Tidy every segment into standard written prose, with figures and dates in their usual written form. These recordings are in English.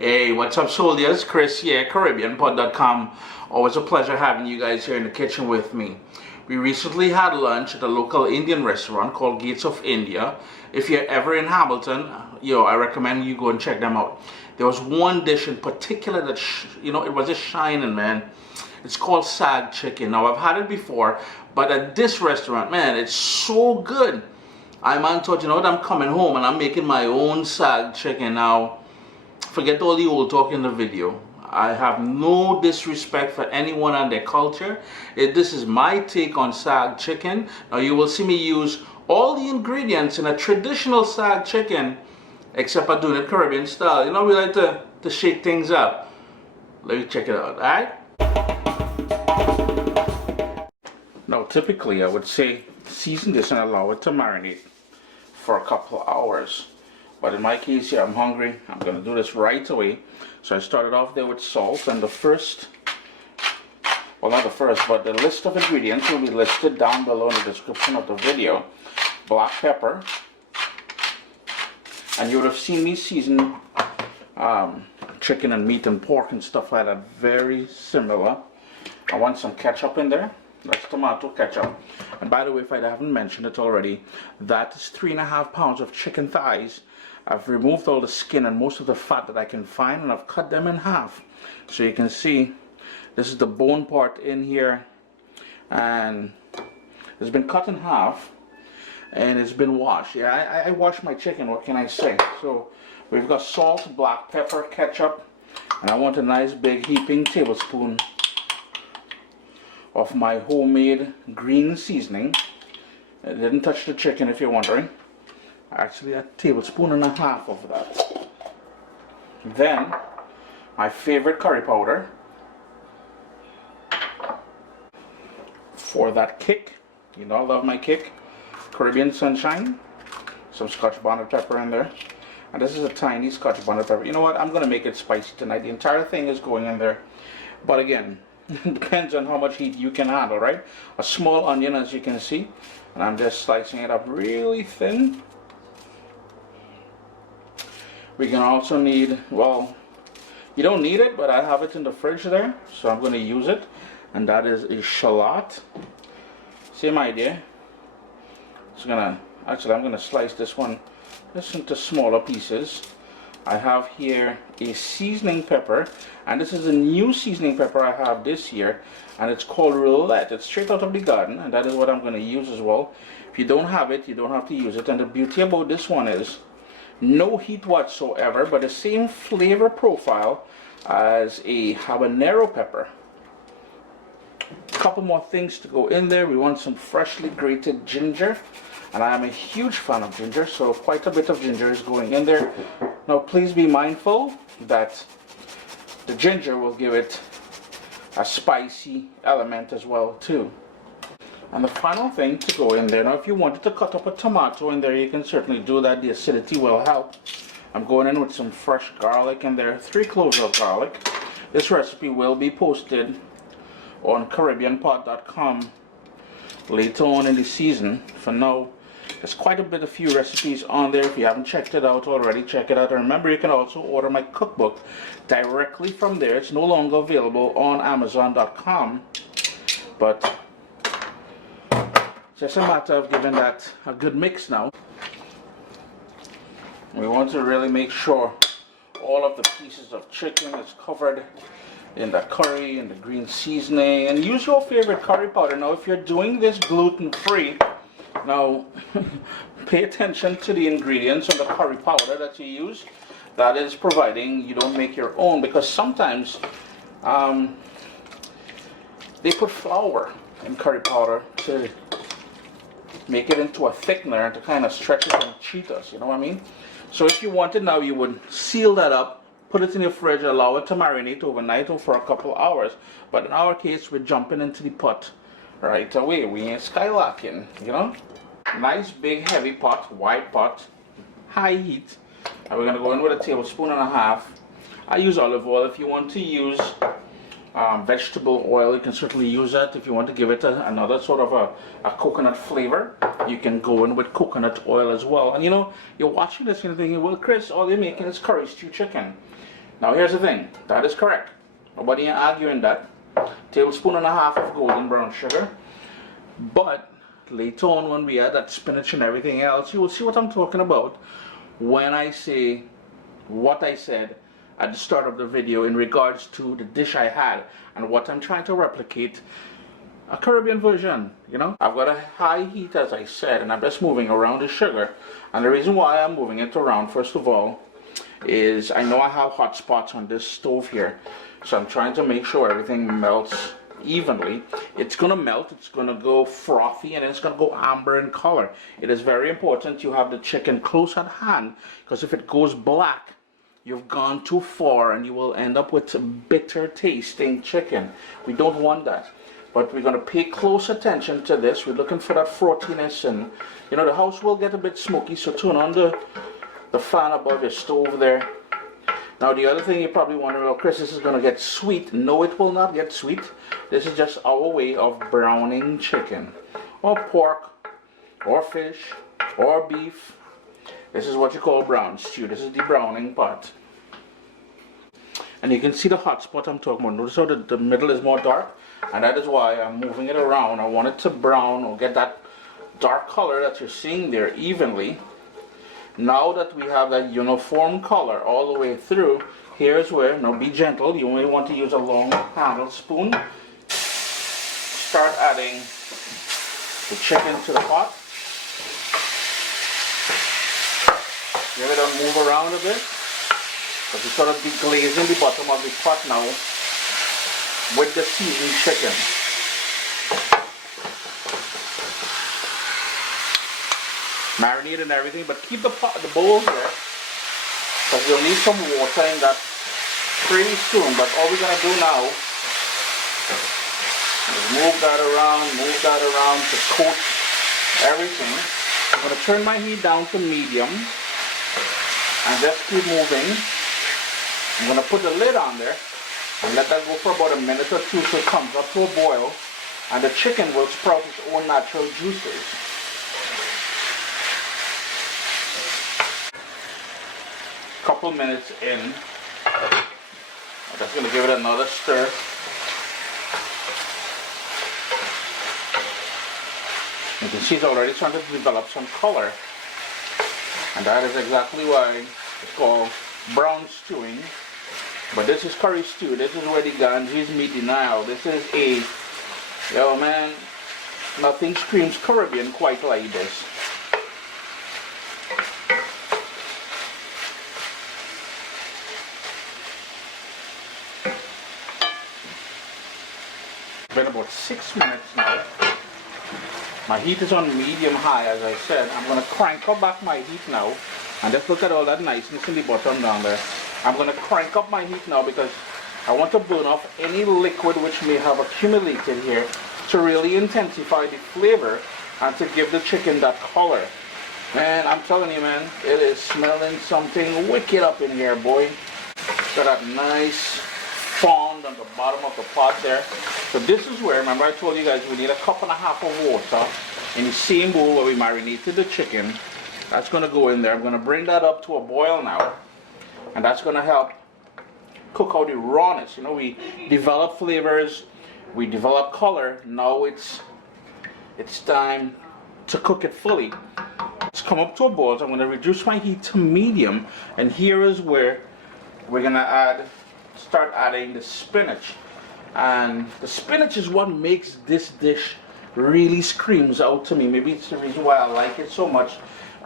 Hey, what's up, soldiers? Chris here, CaribbeanPod.com. Always a pleasure having you guys here in the kitchen with me. We recently had lunch at a local Indian restaurant called Gates of India. If you're ever in Hamilton, I recommend you go and check them out. There was one dish in particular that, it was just shining, man. It's called Saag Chicken. Now, I've had it before, but at this restaurant, man, it's so good. Man thought, I'm coming home and I'm making my own Saag Chicken now. Forget all the old talk in the video. I have no disrespect for anyone and their culture. This is my take on Saag Chicken. Now you will see me use all the ingredients in a traditional Saag Chicken, except I'm doing it Caribbean style. We like to shake things up. Let me check it out, alright? Now typically I would say season this and allow it to marinate for a couple of hours. But in my case here, I'm hungry. I'm going to do this right away. So I started off there with salt, and the list of ingredients will be listed down below in the description of the video. Black pepper. And you would have seen me season chicken and meat and pork and stuff like that. Very similar. I want some ketchup in there. That's tomato ketchup. And by the way, if I haven't mentioned it already, that is 3.5 pounds of chicken thighs. I've removed all the skin and most of the fat that I can find, and I've cut them in half. So you can see this is the bone part in here, and it's been cut in half and it's been washed. Yeah, I wash my chicken, what can I say? So we've got salt, black pepper, ketchup, and I want a nice big heaping tablespoon of my homemade green seasoning. I didn't touch the chicken, if you're wondering. Actually, a tablespoon and a half of that. Then my favorite curry powder for that kick. I love my kick. Caribbean Sunshine. Some scotch bonnet pepper in there. And this is a tiny scotch bonnet pepper. You know what? I'm going to make it spicy tonight. The entire thing is going in there. But again, it depends on how much heat you can handle, right? A small onion, as you can see. And I'm just slicing it up really thin. We can also need, well, you don't need it, but I have it in the fridge there, so I'm going to use it. And that is a shallot. Same idea. I'm going to slice this one just into smaller pieces. I have here a seasoning pepper, and this is a new seasoning pepper I have this year, and it's called Roulette. It's straight out of the garden, and that is what I'm going to use as well. If you don't have it, you don't have to use it. And the beauty about this one is no heat whatsoever, but the same flavor profile as a habanero pepper. A couple more things to go in there. We want some freshly grated ginger, and I am a huge fan of ginger, so quite a bit of ginger is going in there. Now please be mindful that the ginger will give it a spicy element as well too. And the final thing to go in there, now if you wanted to cut up a tomato in there, you can certainly do that. The acidity will help. I'm going in with some fresh garlic in there, 3 cloves of garlic. This recipe will be posted on CaribbeanPod.com later on in the season. For now, there's quite a few recipes on there. If you haven't checked it out already, check it out. And remember, you can also order my cookbook directly from there. It's no longer available on Amazon.com, but just a matter of giving that a good mix now. We want to really make sure all of the pieces of chicken is covered in the curry and the green seasoning. And use your favorite curry powder. Now if you're doing this gluten-free, now pay attention to the ingredients on the curry powder that you use. That is providing you don't make your own, because sometimes they put flour in curry powder to make it into a thickener and to kind of stretch it and cheat us, you know what I mean? So if you wanted now, you would seal that up, put it in your fridge, allow it to marinate overnight or for a couple of hours. But in our case, we're jumping into the pot right away. We ain't skylarking, Nice big heavy pot, wide pot, high heat. And we're going to go in with a tablespoon and a half. I use olive oil. If you want to use vegetable oil, you can certainly use that. If you want to give it another sort of a coconut flavor, you can go in with coconut oil as well. And you're watching this and you're thinking, well, Chris, all they're making is curry stew chicken. Now here's the thing, that is correct. Nobody ain't arguing that. Tablespoon and a half of golden brown sugar. But later on when we add that spinach and everything else, you will see what I'm talking about when I say what I said at the start of the video in regards to the dish I had and what I'm trying to replicate. A Caribbean version, you know. I've got a high heat, as I said, and I'm just moving around the sugar. And the reason why I'm moving it around, first of all, is I know I have hot spots on this stove here. So I'm trying to make sure everything melts evenly. It's going to melt, it's going to go frothy, and it's going to go amber in color. It is very important you have the chicken close at hand, because if it goes black, you've gone too far and you will end up with bitter tasting chicken. We don't want that. But we're going to pay close attention to this. We're looking for that frothiness, and you know, the house will get a bit smoky, so turn on the fan above your stove there. Now the other thing you're probably wondering, well, Chris, this is going to get sweet. No, it will not get sweet. This is just our way of browning chicken, or pork, or fish, or beef. This is what you call brown stew. This is the browning part. And you can see the hot spot I'm talking about. Notice how the middle is more dark, and that is why I'm moving it around. I want it to brown or get that dark color that you're seeing there evenly. Now that we have that uniform color all the way through, here's where, now be gentle, you may want to use a long handled spoon. Start adding the chicken to the pot. Give it a move around a bit, because we're sort of deglazing the bottom of the pot now with the seasoned chicken. Marinate and everything, but keep the bowl there, because we'll need some water in that pretty soon. But all we're going to do now is move that around to coat everything. I'm going to turn my heat down to medium and just keep moving. I'm going to put the lid on there and let that go for about a minute or two so it comes up to a boil, and the chicken will sprout its own natural juices. Couple minutes in, I'm just going to give it another stir. You can see it's already starting to develop some color, and that is exactly why it's called brown stewing. But this is curry stew. This is where the Ganges meet the Nile. This is a, yo man, nothing screams Caribbean quite like this. Been about 6 minutes now. My heat is on medium high, as I said. I'm going to crank up back my heat now, and just look at all that niceness in the bottom down there. I'm going to crank up my heat now because I want to burn off any liquid which may have accumulated here to really intensify the flavor and to give the chicken that color. Man, I'm telling you, man, it is smelling something wicked up in here, boy. Got that nice fond on the bottom of the pot there. So this is where, remember I told you guys we need a cup and a half of water in the same bowl where we marinated the chicken. That's going to go in there. I'm going to bring that up to a boil now, and that's going to help cook out the rawness. You know, we develop flavors, we develop color. Now it's time to cook it fully. It's come up to a boil, so I'm going to reduce my heat to medium, and here is where we're going to start adding the spinach. And the spinach is what makes this dish really screams out to me. Maybe it's the reason why I like it so much,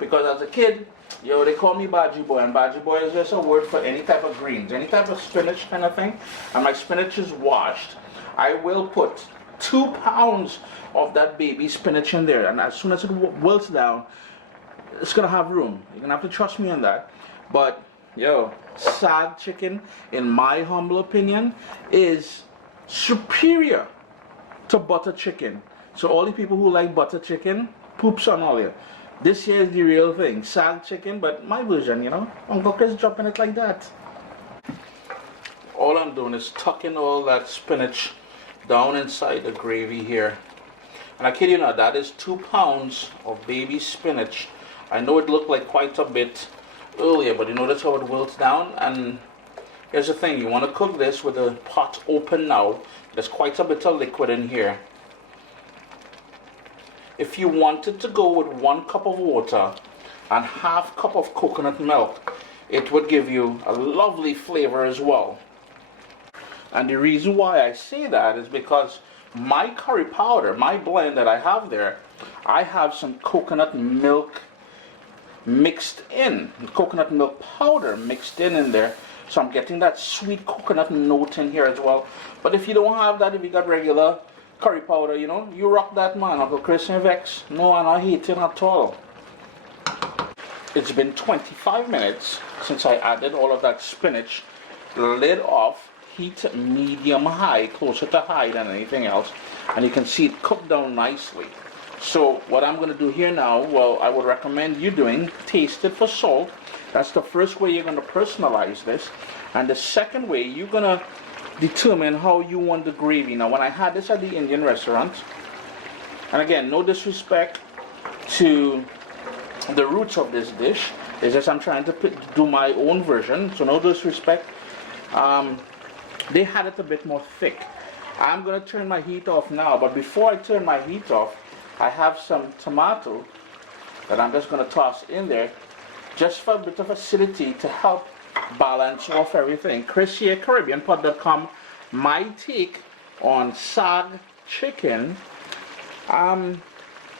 because as a kid, yo, they call me Baji Boy, and Baji Boy is just a word for any type of greens, any type of spinach kind of thing. And my spinach is washed. I will put 2 pounds of that baby spinach in there, and as soon as it wilts down, it's gonna have room. You're gonna have to trust me on that. But yo, Saag chicken, in my humble opinion, is superior to butter chicken. So all the people who like butter chicken, poops on all you. This here is the real thing, Saag chicken, but my version, you know. Uncle Chris dropping it like that. All I'm doing is tucking all that spinach down inside the gravy here. And I kid you not, that is 2 pounds of baby spinach. I know it looked like quite a bit earlier, but you notice how it wilts down, and Here's the thing, you want to cook this with the pot open now. There's quite a bit of liquid in here. If you wanted to go with 1 cup of water and ½ cup of coconut milk, it would give you a lovely flavor as well. And the reason why I say that is because my curry powder, my blend that I have there, I have some coconut milk mixed in, coconut milk powder mixed in there. So I'm getting that sweet coconut note in here as well. But if you don't have that, if you got regular curry powder, you know, you rock that, man. Uncle Chris and Vex. No, I'm not hating at all. It's been 25 minutes since I added all of that spinach. Lid off, heat medium high, closer to high than anything else. And you can see it cooked down nicely. So what I'm going to do here now, well, I would recommend you doing, taste it for salt. That's the first way you're going to personalize this. And the second way, you're going to determine how you want the gravy. Now, when I had this at the Indian restaurant, and again, no disrespect to the roots of this dish, it's just I'm trying to do my own version, so no disrespect. They had it a bit more thick. I'm going to turn my heat off now, but before I turn my heat off, I have some tomato that I'm just going to toss in there, just for a bit of acidity to help balance off everything. Chris here, CaribbeanPot.com. My take on Saag chicken.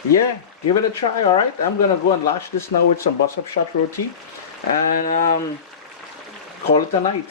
Yeah, give it a try. All right, I'm gonna go and lash this now with some bus-up shot roti, and call it a night.